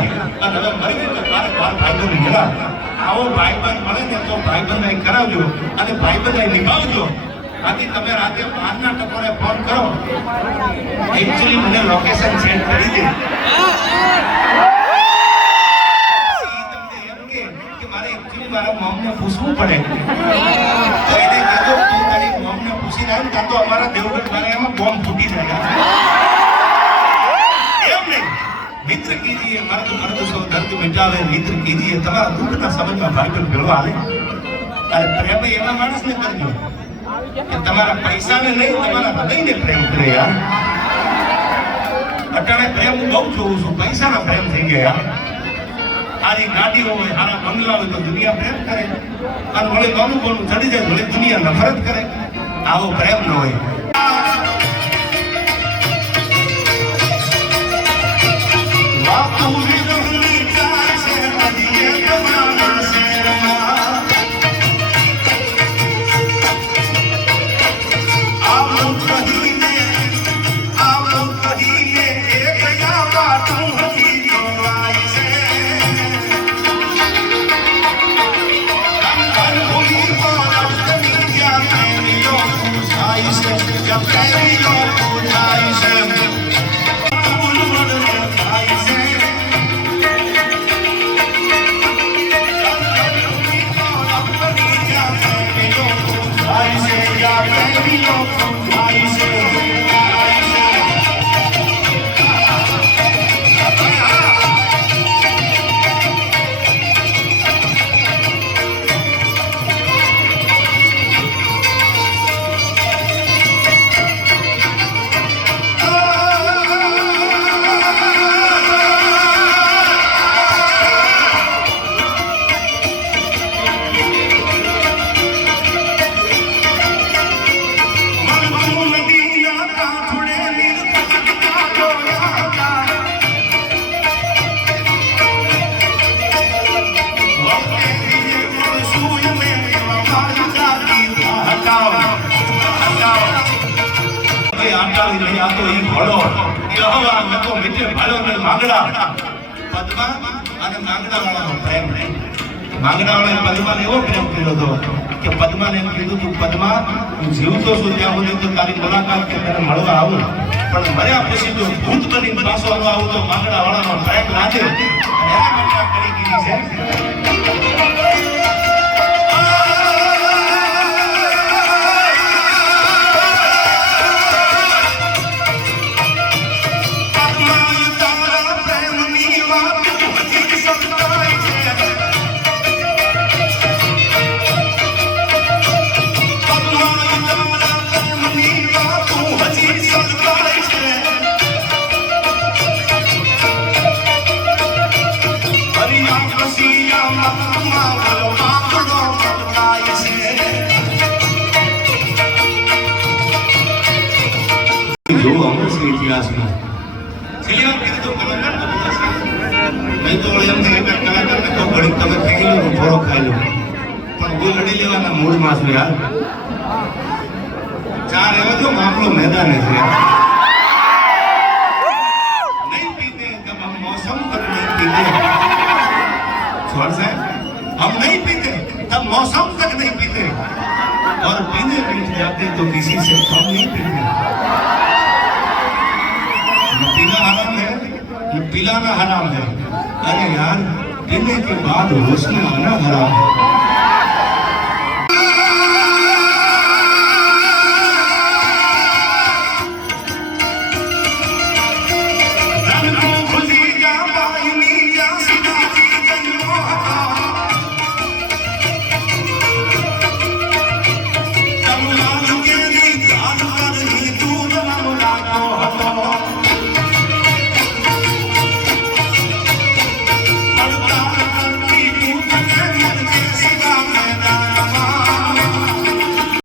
જીયા અને હવે મરી ગઈ તો તારે બાર ભાઈબંધ મળ્યા. આવો ભાઈબંધ મળે ને તો ભાઈબંધ અહીં કરાવજો અને ભાઈબંધ અહીં નિભાવજો. બાકી તમે રાતે 5ના ટકોરે ફોન કરો, એકચ્યુઅલી મને લોકેશન સેન્ડ કરી દે. મારે એકચ્યુઅલી મારા મોમને પૂછવું પડે તો એને કહેજો તું તારી મોમને પૂછી જાય ને કાં તો અમારા દેવગઢ વાળામાં બોમ્બ ફૂટી જાય. એમ નહીં, મિત્ર કીજીએ મર્દ સો દર્દ મિટાવે, મિત્ર કીજીએ તમારા દુઃખના સમયમાં ભાઈબંધ ભેળો આવે. અને પ્રેમ એવા માણસને કરજો કે તમારા પૈસાને નહીં તમારા હૃદયને પ્રેમ કરે. યાર અટાણે પ્રેમ હું બહુ જોઉં છું, પૈસાના પ્રેમ થઈ ગયા. સારી ગાડીઓ હોય, સારા બંગલા હોય તો દુનિયા પ્રેમ કરે, અને વળી ગોનું ગોનું ચડી જાય વળી દુનિયા નફરત કરે. આવો પ્રેમ ન હોય. પદ્માને એવો પ્રેમ કર્યો હતો કે પદ્માને એમ કીધું તું પદ્મા હું જીવતો છું ત્યાં સુધી તો તારી મુલાકાત કે તને મળવા આવું, પણ મર્યા પછી જો ભૂત બની પાછો આવું તો માંગડા વાળાનો પ્રેમ લાગે. એના માટે કરી દીધી છે. ઇતિહાસમાં છેલ્લી વાર કીધું તો કલાકાર તો નહીં તો એમ કે કલાકારને તો ઘડી તમે ખાઈ લો થોડો ખાઈ લો, પણ કોઈ લડી લેવાના મૂડમાં છું યાર. ચાર એવા જો મામલો મેદાને છે. નહીં પીતે તબ હમ મૌસમ તક નહીં પીતે. छोड़ साहब हम नहीं पीते तब मौसम तक नहीं पीते, और पीने बैठ जाते तो किसी से कम नहीं पीते. पीना हराम है, ये पिलाना हराम है. अरे यार पीने के बाद होश में आना हराम है.